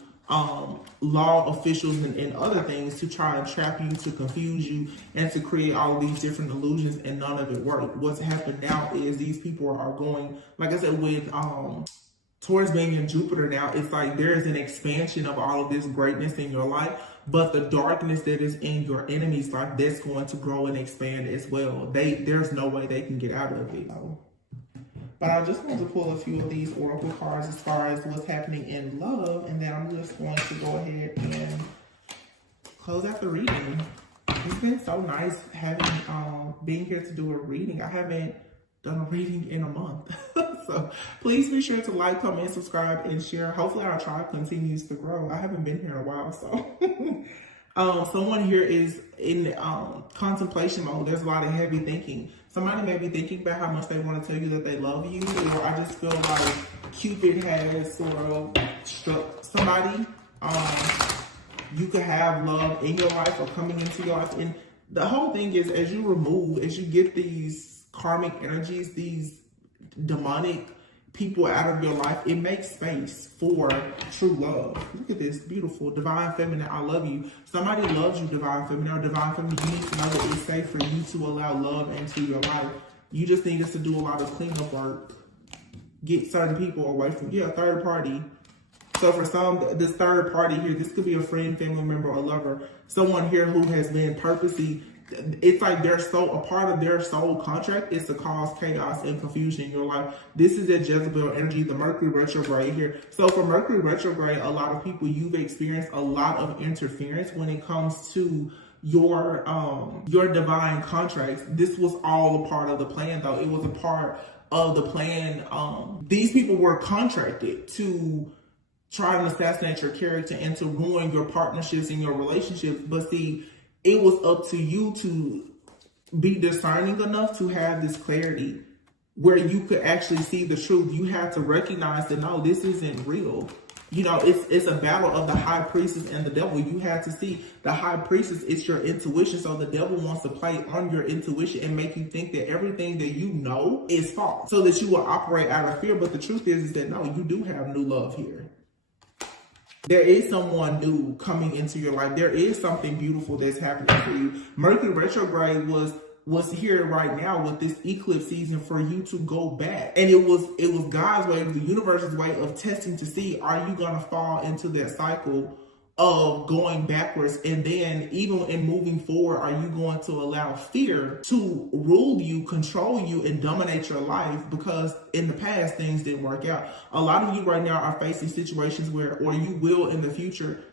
law officials and other things to try and trap you, to confuse you, and to create all of these different illusions, and none of it worked. What's happened now is these people are going, like I said, with towards being in Jupiter now, it's like there is an expansion of all of this greatness in your life, but the darkness that is in your enemy's life, that's going to grow and expand as well. There's no way they can get out of it. But I just want to pull a few of these oracle cards as far as what's happening in love, and then I'm just going to go ahead and close out the reading. It's been so nice having being here to do a reading. I haven't done a reading in a month. So please be sure to like, comment, subscribe, and share. Hopefully our tribe continues to grow. I haven't been here in a while, so someone here is in contemplation mode. There's a lot of heavy thinking. Somebody may be thinking about how much they want to tell you that they love you, or I just feel like Cupid has sort of struck somebody. You could have love in your life or coming into your life. And the whole thing is, as you get these karmic energies, these demonic people out of your life, it makes space for true love. Look at this, beautiful, divine feminine, I love you. Somebody loves you, divine feminine, or divine feminine. You need to know that it's safe for you to allow love into your life. You just need us to do a lot of cleanup work. Get certain people away from, third party. So for some, this third party here, this could be a friend, family member, or lover. Someone here who has been purposely, it's like a part of their soul contract is to cause chaos and confusion in your life. This is a Jezebel energy, the Mercury retrograde here. So for Mercury retrograde, a lot of people, you've experienced a lot of interference when it comes to your divine contracts. This was all a part of the plan, though. It was a part of the plan. These people were contracted to try and assassinate your character and to ruin your partnerships and your relationships. But see, it was up to you to be discerning enough to have this clarity where you could actually see the truth. You have to recognize that, no, this isn't real. You know, it's a battle of the high priestess and the devil. You have to see the high priestess, it's your intuition. So the devil wants to play on your intuition and make you think that everything that you know is false, so that you will operate out of fear. But the truth is that, no, you do have new love here. There is someone new coming into your life. There is something beautiful that's happening for you. Mercury retrograde was here right now with this eclipse season for you to go back. And it was God's way, the universe's way of testing to see, are you going to fall into that cycle of going backwards? And then even in moving forward, are you going to allow fear to rule you, control you, and dominate your life? Because in the past, things didn't work out. A lot of you right now are facing situations where, or you will in the future,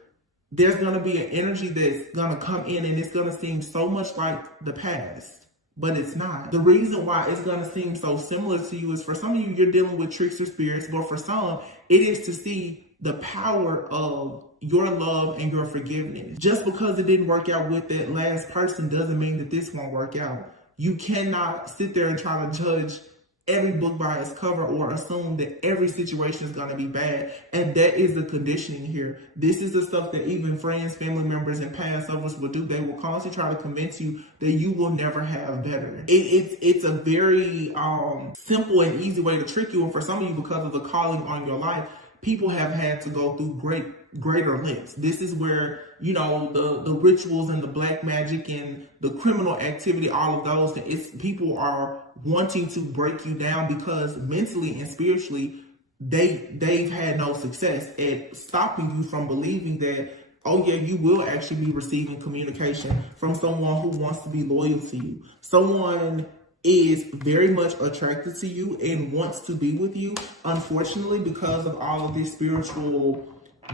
there's going to be an energy that's going to come in and it's going to seem so much like the past. But it's not. The reason why it's going to seem so similar to you is, for some of you, you're dealing with trickster spirits, but for some, it is to see the power of your love and your forgiveness. Just because it didn't work out with that last person doesn't mean that this won't work out. You cannot sit there and try to judge every book by its cover or assume that every situation is going to be bad. And that is the conditioning here. This is the stuff that even friends, family members, and past lovers will do. They will constantly try to convince you that you will never have better. It's a very simple and easy way to trick you. And for some of you, because of the calling on your life, people have had to go through greater lengths. This is where, you know, the rituals and the black magic and the criminal activity, all of those, people are wanting to break you down because mentally and spiritually, they've had no success at stopping you from believing that, oh yeah, you will actually be receiving communication from someone who wants to be loyal to you. Someone is very much attracted to you and wants to be with you. Unfortunately, because of all of this spiritual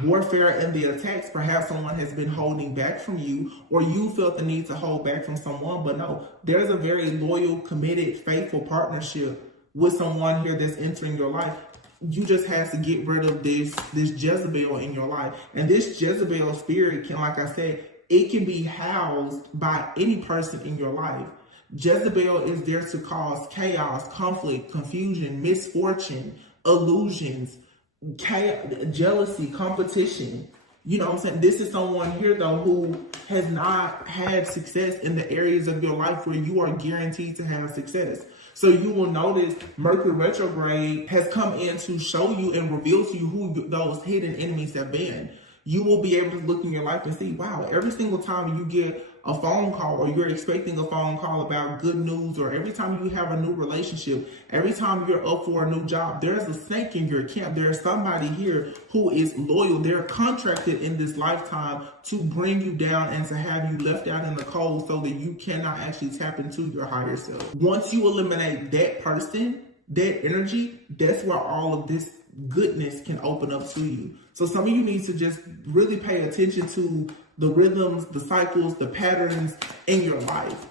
warfare and the attacks. Perhaps someone has been holding back from you, or you felt the need to hold back from someone. But no, there's a very loyal, committed, faithful partnership with someone here that's entering your life. You just have to get rid of this Jezebel in your life. And this Jezebel spirit can, like I said, it can be housed by any person in your life. Jezebel is there to cause chaos, conflict, confusion, misfortune, illusions, jealousy, competition. You know what I'm saying? This is someone here, though, who has not had success in the areas of your life where you are guaranteed to have success. So you will notice Mercury retrograde has come in to show you and reveal to you who those hidden enemies have been. You will be able to look in your life and see, wow, every single time you get a phone call, or you're expecting a phone call about good news, or every time you have a new relationship, every time you're up for a new job, there's a snake in your camp. There's somebody here who is loyal. They're contracted in this lifetime to bring you down and to have you left out in the cold so that you cannot actually tap into your higher self. Once you eliminate that person, that energy, that's where all of this goodness can open up to you. So some of you need to just really pay attention to the rhythms, the cycles, the patterns in your life.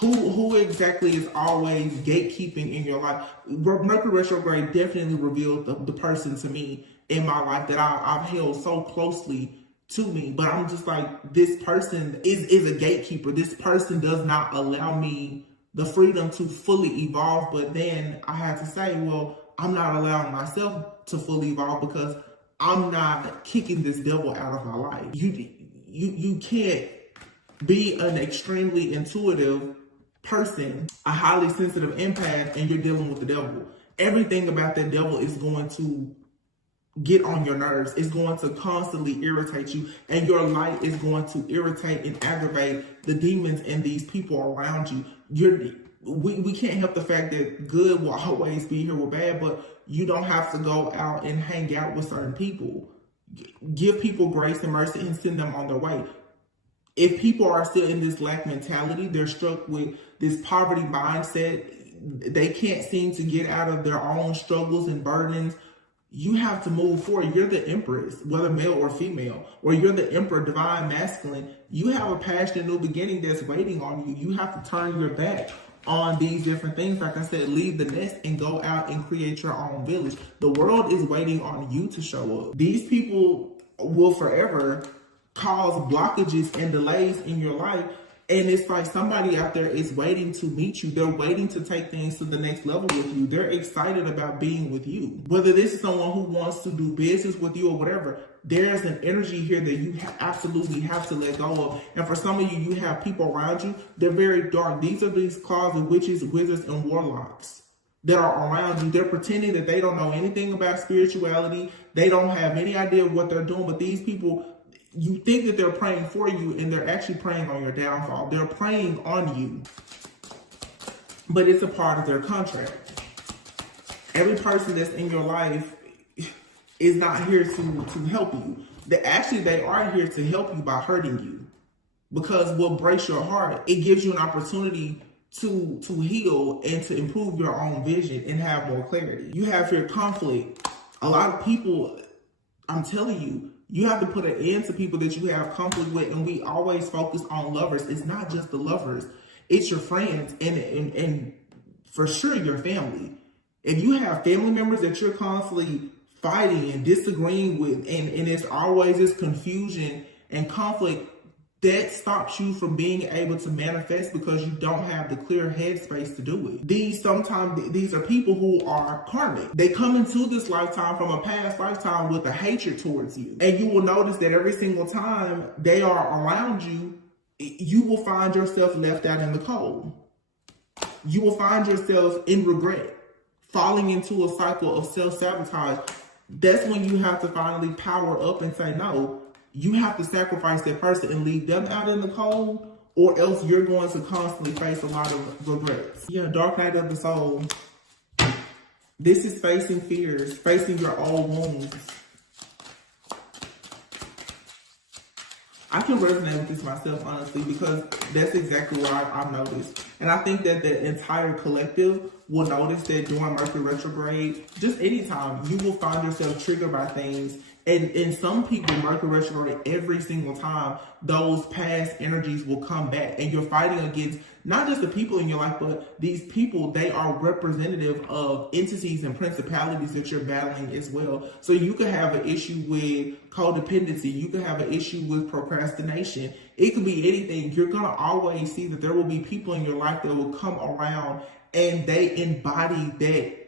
Who exactly is always gatekeeping in your life? Mercury retrograde definitely revealed the person to me in my life that I've held so closely to me. But I'm just like, this person is a gatekeeper. This person does not allow me the freedom to fully evolve. But then I had to say, well, I'm not allowing myself to fully evolve because I'm not kicking this devil out of my life. You can't be an extremely intuitive person, a highly sensitive empath, and you're dealing with the devil. Everything about that devil is going to get on your nerves. It's going to constantly irritate you, and your light is going to irritate and aggravate the demons and these people around you. We can't help the fact that good will always be here with bad, but you don't have to go out and hang out with certain people. Give people grace and mercy and send them on their way. If people are still in this lack mentality, they're struck with this poverty mindset, they can't seem to get out of their own struggles and burdens, you have to move forward. You're the empress, whether male or female, or you're the emperor, divine masculine. You have a passionate new beginning that's waiting on you. You have to turn your back on these different things. Like I said, leave the nest and go out and create your own village. The world is waiting on you to show up. These people will forever cause blockages and delays in your life. And it's like somebody out there is waiting to meet you. They're waiting to take things to the next level with you. They're excited about being with you. Whether this is someone who wants to do business with you or whatever, there's an energy here that you absolutely have to let go of. And for some of you, you have people around you, they're very dark. These are these closet witches, wizards, and warlocks that are around you. They're pretending that they don't know anything about spirituality. They don't have any idea of what they're doing. But these people, you think that they're praying for you, and they're actually praying on your downfall. They're praying on you, but it's a part of their contract. Every person that's in your life is not here to help you. They are here to help you by hurting you, because what breaks your heart, it gives you an opportunity to heal and to improve your own vision and have more clarity. You have your conflict. A lot of people, I'm telling you, you have to put an end to people that you have conflict with, and we always focus on lovers. It's not just the lovers, it's your friends and for sure your family. If you have family members that you're constantly fighting and disagreeing with, and it's always this confusion and conflict, that stops you from being able to manifest because you don't have the clear headspace to do it. Sometimes these are people who are karmic. They come into this lifetime from a past lifetime with a hatred towards you. And you will notice that every single time they are around you, you will find yourself left out in the cold. You will find yourself in regret, falling into a cycle of self-sabotage. That's when you have to finally power up and say, no, you have to sacrifice that person and leave them out in the cold, or else you're going to constantly face a lot of regrets. Yeah, dark night of the soul. This is facing fears, facing your old wounds. I can resonate with this myself, honestly, because that's exactly what I've noticed. And I think that the entire collective will notice that during Mercury retrograde, just anytime, you will find yourself triggered by things And some people, Mercury retrograde, every single time, those past energies will come back. And you're fighting against not just the people in your life, but these people, they are representative of entities and principalities that you're battling as well. So you could have an issue with codependency. You could have an issue with procrastination. It could be anything. You're going to always see that there will be people in your life that will come around and they embody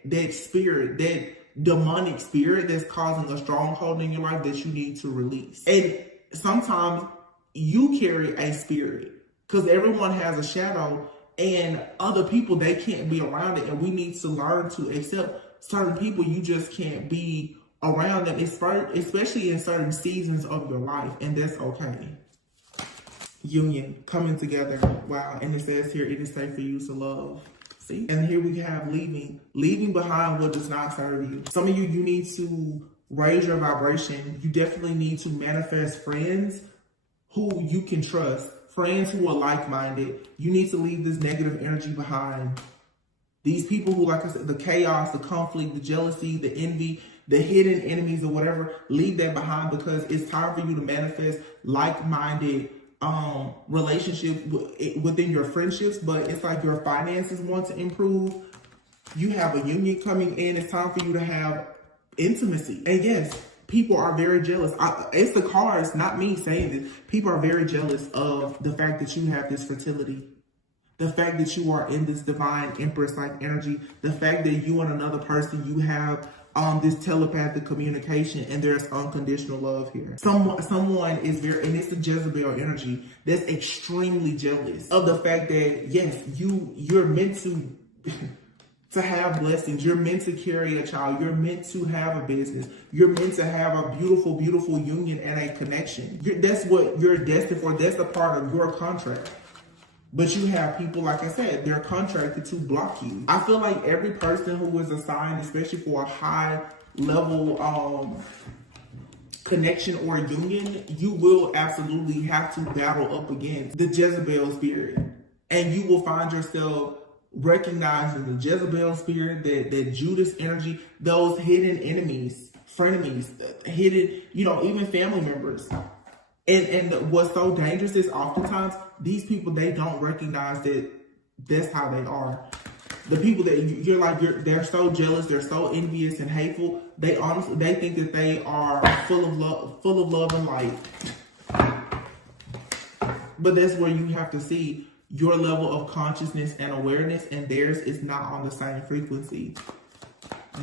that spirit, that demonic spirit that's causing a stronghold in your life that you need to release. And sometimes you carry a spirit because everyone has a shadow, and other people, they can't be around it. And we need to learn to accept certain people. You just can't be around them, especially in certain seasons of your life, and that's okay. Union, coming together. Wow. And it says here, it is safe for you to love. See? And here we have leaving behind what does not serve you. Some of you need to raise your vibration. You definitely need to manifest friends who you can trust, friends who are like-minded. You need to leave this negative energy behind. These people who, like I said, the chaos, the conflict, the jealousy, the envy, the hidden enemies or whatever, leave that behind, because it's time for you to manifest like-minded relationship within your friendships. But it's like your finances want to improve. You have a union coming in. It's time for you to have intimacy. And yes, people are very jealous. It's the cards, not me saying this. People are very jealous of the fact that you have this fertility, the fact that you are in this divine empress-like energy, the fact that you and another person, you have this telepathic communication, and there's unconditional love here. Someone is very, and it's the Jezebel energy that's extremely jealous of the fact that yes, you're meant to have blessings. You're meant to carry a child. You're meant to have a business. You're meant to have a beautiful, beautiful union and a connection. That's what you're destined for. That's a part of your contract. But you have people, like I said, they're contracted to block you. I feel like every person who is assigned, especially for a high level connection or union, you will absolutely have to battle up against the Jezebel spirit. And you will find yourself recognizing the Jezebel spirit, that Judas energy, those hidden enemies, frenemies, hidden, even family members. And what's so dangerous is oftentimes these people, they don't recognize that that's how they are. The people that they're so jealous, they're so envious and hateful. They think that they are full of love and light. But that's where you have to see your level of consciousness and awareness, and theirs is not on the same frequency.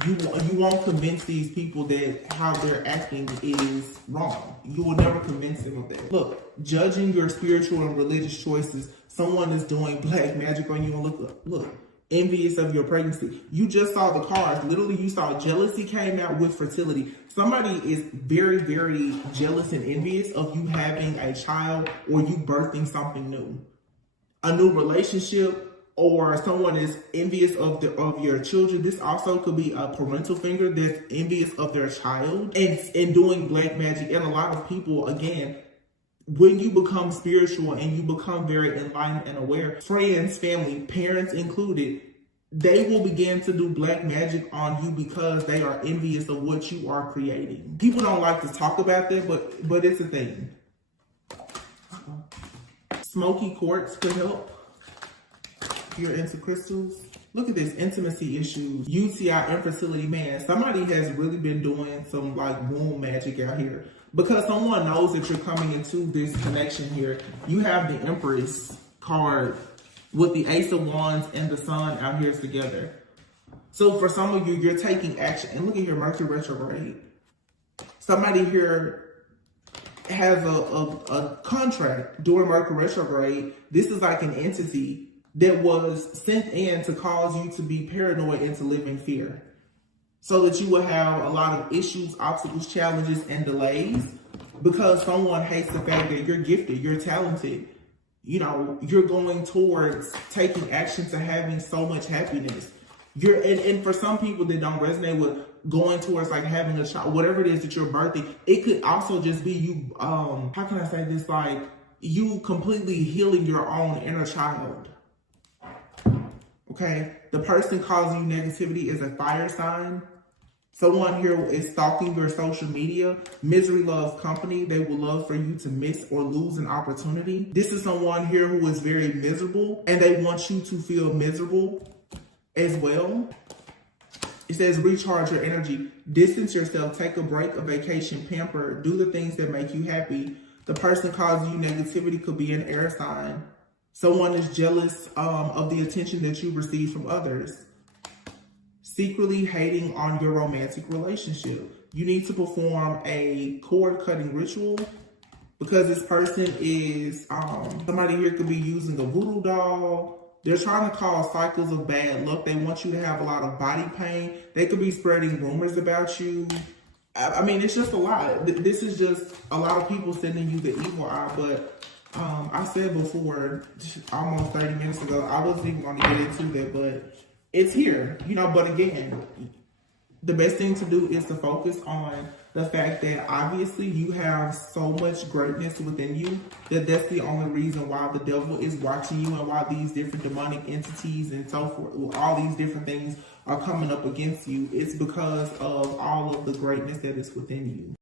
You won't convince these people that how they're acting is wrong. You will never convince them of that. Look, judging your spiritual and religious choices, someone is doing black magic on you, and look, envious of your pregnancy. You just saw the cards. Literally, you saw jealousy came out with fertility. Somebody is very, very jealous and envious of you having a child or you birthing something new. A new relationship, or someone is envious of your children. This also could be a parental figure that's envious of their child and doing black magic. And a lot of people, again, when you become spiritual and you become very enlightened and aware, friends, family, parents included, they will begin to do black magic on you because they are envious of what you are creating. People don't like to talk about that, but it's a thing. Smoky quartz could help. You're into crystals. Look at this, intimacy issues, UTI, infertility. Man, somebody has really been doing some womb magic out here, because someone knows that you're coming into this connection here. You have the Empress card with the Ace of Wands and the Sun out here together. So for some of you, you're taking action. And look at your Mercury retrograde. Somebody here has a contract during Mercury retrograde. This is like an entity that was sent in to cause you to be paranoid and to live in fear, so that you will have a lot of issues, obstacles, challenges, and delays, because someone hates the fact that you're gifted, you're talented. You're going towards taking action to having so much happiness. And for some people that don't resonate with going towards having a child, whatever it is that you're birthing, it could also just be you, how can I say this, you completely healing your own inner child. Okay, the person causing you negativity is a fire sign. Someone here is stalking your social media. Misery loves company. They would love for you to miss or lose an opportunity. This is someone here who is very miserable and they want you to feel miserable as well. It says recharge your energy. Distance yourself. Take a break, a vacation, pamper. Do the things that make you happy. The person causing you negativity could be an air sign. Someone is jealous of the attention that you receive from others. Secretly hating on your romantic relationship. You need to perform a cord cutting ritual because this person is, somebody here could be using a voodoo doll. They're trying to cause cycles of bad luck. They want you to have a lot of body pain. They could be spreading rumors about you. I mean, it's just a lot. This is just a lot of people sending you the evil eye, but I said before, almost 30 minutes ago, I wasn't even going to get into that, but it's here, you know. But again, the best thing to do is to focus on the fact that obviously you have so much greatness within you that that's the only reason why the devil is watching you and why these different demonic entities and so forth, all these different things are coming up against you. It's because of all of the greatness that is within you.